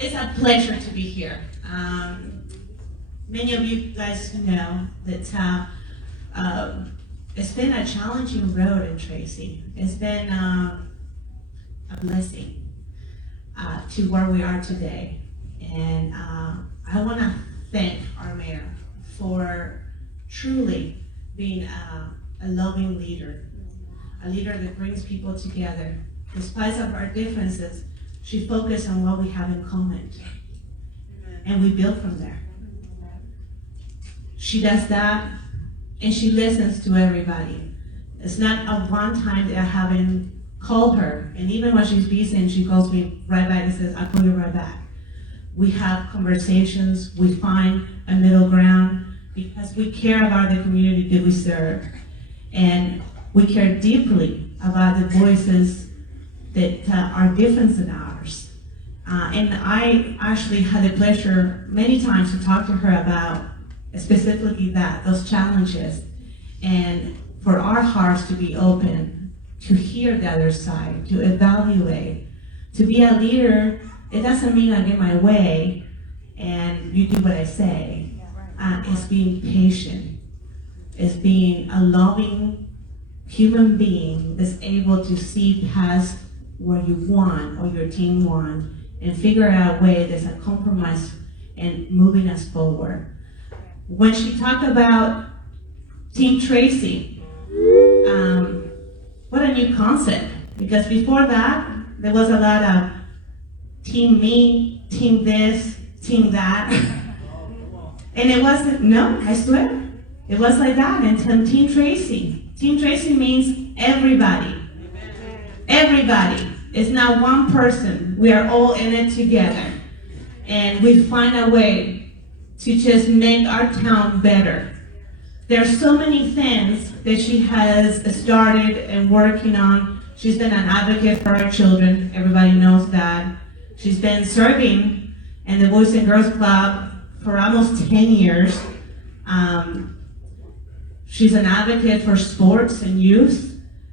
It's a pleasure to be here. Many of you guys know that it's been a challenging road in Tracy. It's been a blessing to where we are today. And I want to thank our mayor for truly being a loving leader, a leader that brings people together. Despite of our differences, she focused on what we have in common. And we build from there. She does that, and she listens to everybody. It's not a one time that I haven't called her, and even when she's busy and she calls me right back and says, I'll call you right back. We have conversations, we find a middle ground, because we care about the community that we serve. And we care deeply about the voices that are different than ours. And I actually had the pleasure many times to talk to her about specifically that, those challenges, and for our hearts to be open, to hear the other side, to evaluate, to be a leader. It doesn't mean I get my way and you do what I say. It's being patient. It's being a loving human being that's able to see past what you want or your team want and figure out a way that's a compromise and moving us forward. When she talked about Team Tracy, what a new concept. Because before that, there was a lot of team me, team this, team that. And it wasn't, no, I swear, it was like that until Team Tracy. Team Tracy means everybody. Everybody. It's not one person. We are all in it together. And we find a way to just make our town better. There are so many things that she has started and working on. She's been an advocate for our children. Everybody knows that. She's been serving in the Boys and Girls Club for almost 10 years. She's an advocate for sports and youth.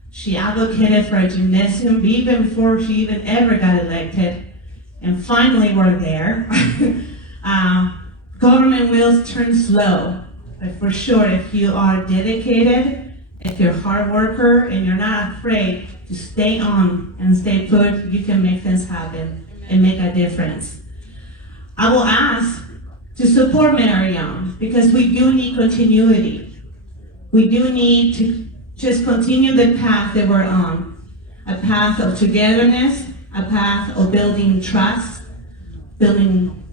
She advocated for a gymnasium even before she even ever got elected. And finally we're there. Government wheels turn slow, but for sure if you are dedicated, if you're a hard worker, and you're not afraid to stay on and stay put, you can make things happen and make a difference. I will ask to support Mayor Young, because we do need continuity. We do need to just continue the path that we're on, a path of togetherness, a path of building trust, building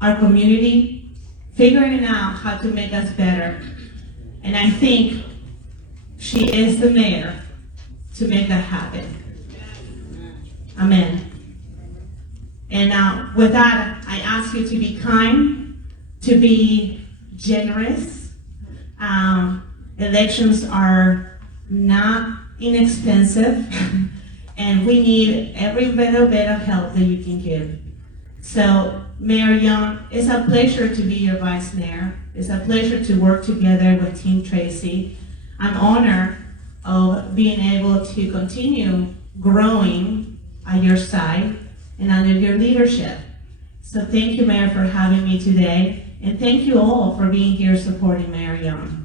our community, figuring out how to make us better. And I think she is the mayor to make that happen. Amen. And with that, I ask you to be kind, to be generous. Elections are not inexpensive, and we need every little bit of help that you can give. So, Mayor Young, it's a pleasure to be your vice mayor. It's a pleasure to work together with Team Tracy. I'm honored of being able to continue growing at your side and under your leadership. So thank you, Mayor, for having me today. And thank you all for being here supporting Mayor Young.